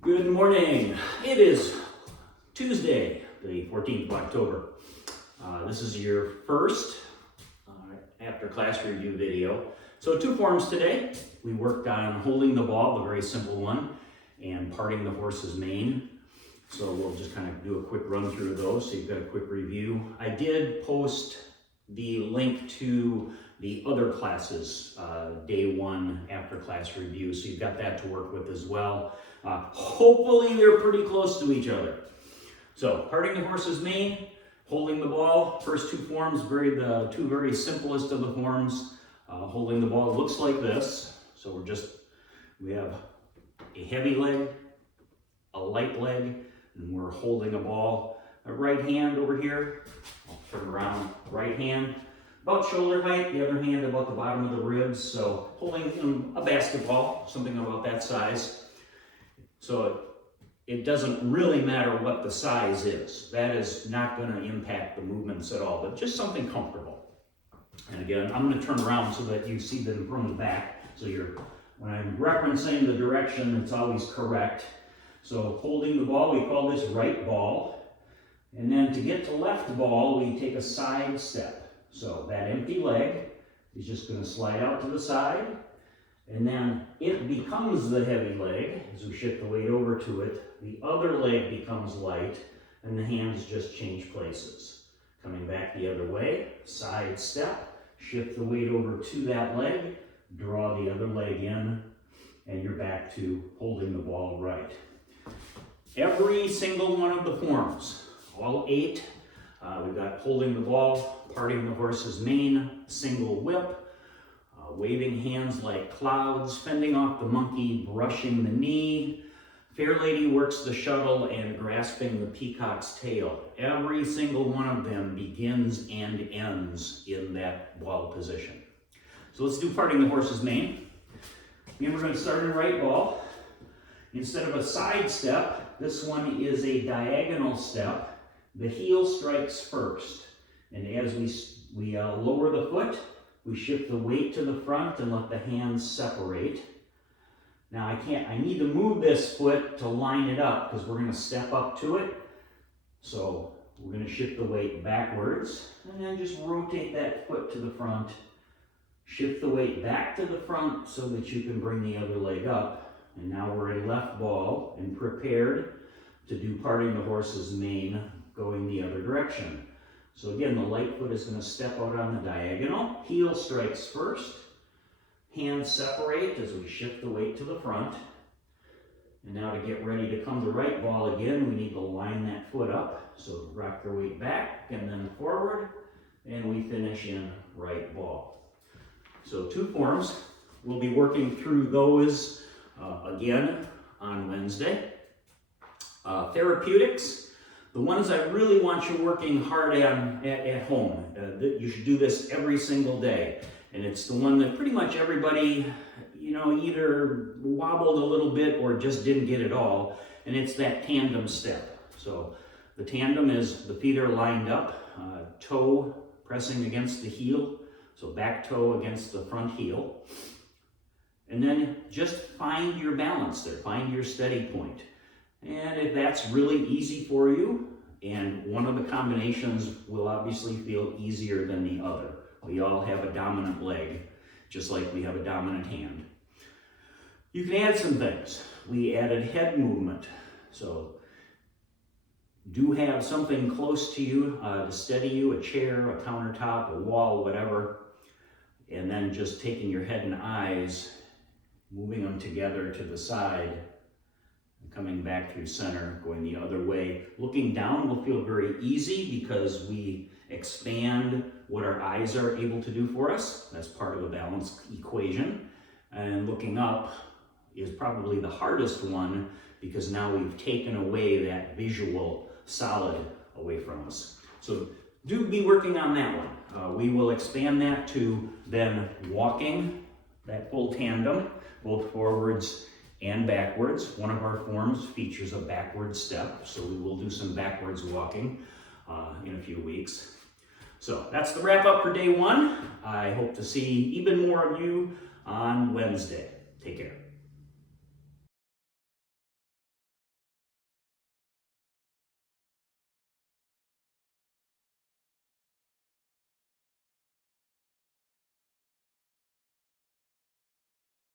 Good morning. It is Tuesday, the 14th of October. This is your first after class review video. So 2 forms today. We worked on holding the ball, the very simple one, and parting the horse's mane. So we'll just kind of do a quick run through of those so you've got a quick review. I did post the link to the other classes, day 1 after class review, so you've got that to work with as well. Hopefully they're pretty close to each other. So parting the horse's mane, holding the ball, first 2 forms, the 2 very simplest of the forms. Holding the ball looks like this. So we have a heavy leg, a light leg, and we're holding a ball. A right hand over here, I'll turn around, right hand about shoulder height, the other hand about the bottom of the ribs. So holding a basketball, something about that size. So it doesn't really matter what the size is. That is not going to impact the movements at all, but just something comfortable. And again, I'm going to turn around so that you see them from the back. So when I'm referencing the direction, it's always correct. So holding the ball, we call this right ball. And then to get to left ball, we take a side step. So that empty leg is just going to slide out to the side. And then it becomes the heavy leg as we shift the weight over to it. The other leg becomes light, and the hands just change places. Coming back the other way, side step, shift the weight over to that leg, draw the other leg in, and you're back to holding the ball right. Every single one of the forms, all 8, we've got holding the ball, parting the horse's mane, single whip, waving hands like clouds, fending off the monkey, brushing the knee, fair lady works the shuttle, and grasping the peacock's tail. Every single one of them begins and ends in that ball position. So let's do parting the horse's mane. Again, we're going to start in right ball. Instead of a side step, this one is a diagonal step. The heel strikes first. And as we lower the foot, we shift the weight to the front and let the hands separate. Now I need to move this foot to line it up because we're going to step up to it. So we're going to shift the weight backwards and then just rotate that foot to the front. Shift the weight back to the front so that you can bring the other leg up. And now we're in left ball and prepared to do parting the horse's mane going the other direction. So again, the light foot is going to step out on the diagonal. Heel strikes first. Hands separate as we shift the weight to the front. And now to get ready to come to right ball again, we need to line that foot up. So rock the weight back and then forward, and we finish in right ball. So 2 forms. We'll be working through those again on Wednesday. Therapeutics. The ones I really want you working hard on at home. You should do this every single day. And it's the one that pretty much everybody, either wobbled a little bit or just didn't get it all. And it's that tandem step. So the tandem is the feet are lined up, toe pressing against the heel. So back toe against the front heel. And then just find your balance there. Find your steady point. And if that's really easy for you, and one of the combinations will obviously feel easier than the other. We all have a dominant leg, just like we have a dominant hand. You can add some things. We added head movement. So do have something close to you to steady you, a chair, a countertop, a wall, whatever. And then just taking your head and eyes, moving them together to the side, coming back through center, going the other way. Looking down will feel very easy because we expand what our eyes are able to do for us. That's part of the balance equation. And looking up is probably the hardest one because now we've taken away that visual solid away from us. So do be working on that one. We will expand that to then walking, that full tandem, both forwards and backwards. One of our forms features a backwards step, so we will do some backwards walking in a few weeks. So that's the wrap up for day 1. I hope to see even more of you on Wednesday. Take care.